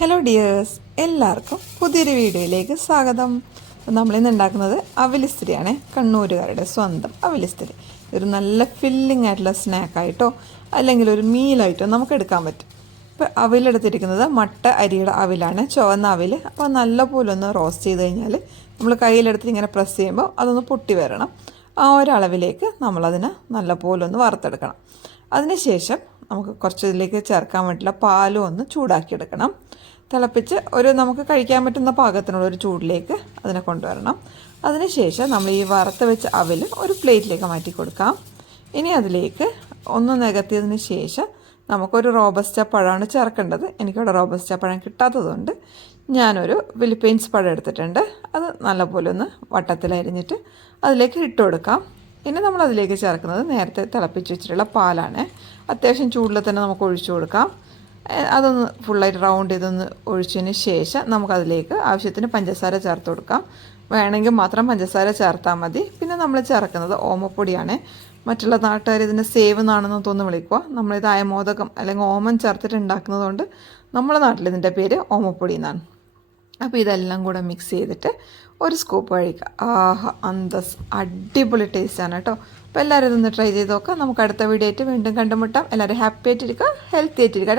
Hello dears, എല്ലാവർക്കും പുതിയൊരു വീഡിയോയിലേക്ക് സ്വാഗതം. നമ്മളിന്ന് ഉണ്ടാക്കുന്നത് അവിലിസ്തിരിയാണ്. കണ്ണൂരുകാരുടെ സ്വന്തം അവിലിസ്തിരി. ഇതൊരു നല്ല ഫില്ലിംഗ് ആയിട്ടുള്ള സ്നാക്കായിട്ടോ അല്ലെങ്കിൽ ഒരു മീലായിട്ടോ നമുക്ക് എടുക്കാൻ പറ്റും. ഇപ്പോൾ അവിലെടുത്തിരിക്കുന്നത് മട്ട അരിയുടെ അവിലാണ്, ചുവന്ന അവിൽ. അപ്പോൾ നല്ലപോലെ ഒന്ന് റോസ്റ്റ് ചെയ്ത് കഴിഞ്ഞാൽ നമ്മൾ കയ്യിലെടുത്ത് ഇങ്ങനെ പ്രസ് ചെയ്യുമ്പോൾ അതൊന്ന് പൊട്ടി വരണം. ആ ഒരളവിലേക്ക് നമ്മളതിനെ നല്ലപോലെ ഒന്ന് വറുത്തെടുക്കണം. അതിനുശേഷം നമുക്ക് കുറച്ച് ഇതിലേക്ക് ചേർക്കാൻ വേണ്ടിയിട്ടുള്ള പാലും ഒന്ന് ചൂടാക്കിയെടുക്കണം. തിളപ്പിച്ച് നമുക്ക് കഴിക്കാൻ പറ്റുന്ന പാകത്തിനുള്ള ഒരു ചൂടിലേക്ക് അതിനെ കൊണ്ടുവരണം. അതിനുശേഷം നമ്മൾ ഈ വറുത്ത് വെച്ച അവിൽ ഒരു പ്ലേറ്റിലേക്ക് മാറ്റി കൊടുക്കാം. ഇനി അതിലേക്ക് ഒന്ന് നികത്തിയതിന് ശേഷം നമുക്കൊരു റോബസ്റ്റ പഴമാണ് ചേർക്കേണ്ടത്. എനിക്കവിടെ റോബസ്റ്റ പഴം കിട്ടാത്തതുകൊണ്ട് ഞാനൊരു ഫിലിപ്പീൻസ് പഴം എടുത്തിട്ടുണ്ട്. അത് നല്ലപോലെ ഒന്ന് വട്ടത്തിലരിഞ്ഞിട്ട് അതിലേക്ക് ഇട്ട് കൊടുക്കാം. ഇനി നമ്മൾ അതിലേക്ക് ചേർക്കുന്നത് നേരത്തെ തിളപ്പിച്ച് വെച്ചിട്ടുള്ള പാലാണ്. അത്യാവശ്യം ചൂടിൽ തന്നെ നമുക്ക് ഒഴിച്ചു കൊടുക്കാം. അതൊന്ന് ഫുള്ളായിട്ട് റൗണ്ട് ചെയ്തൊന്ന് ഒഴിച്ചതിന് ശേഷം നമുക്കതിലേക്ക് ആവശ്യത്തിന് പഞ്ചസാര ചേർത്ത് കൊടുക്കാം. വേണമെങ്കിൽ മാത്രം പഞ്ചസാര ചേർത്താൽ മതി. പിന്നെ നമ്മൾ ചേർക്കുന്നത് ഓമപ്പൊടിയാണ്. മറ്റുള്ള നാട്ടുകാർ ഇതിന് സേവ് എന്നാണെന്ന് തോന്നുന്നു വിളിക്കുക. നമ്മളിത് അയമോദകം അല്ലെങ്കിൽ ഓമൻ ചേർത്തിട്ട് ഉണ്ടാക്കുന്നതുകൊണ്ട് നമ്മുടെ നാട്ടിൽ ഇതിൻ്റെ പേര് ഓമപ്പൊടി എന്നാണ്. അപ്പോൾ ഇതെല്ലാം കൂടെ മിക്സ് ചെയ്തിട്ട് ഒരു സ്കൂപ്പ് കഴിക്കുക. ആഹാ, അന്തസ്, അടിപൊളി ടേസ്റ്റാണ് കേട്ടോ. അപ്പോൾ എല്ലാവരും ഇതൊന്ന് ട്രൈ ചെയ്ത് നോക്കാം. നമുക്ക് അടുത്ത വീഡിയോ ആയിട്ട് വീണ്ടും കണ്ടുമുട്ടാം. എല്ലാവരും ഹാപ്പി ആയിട്ടിരിക്കുക, ഹെൽത്തി ആയിട്ടിരിക്കുക.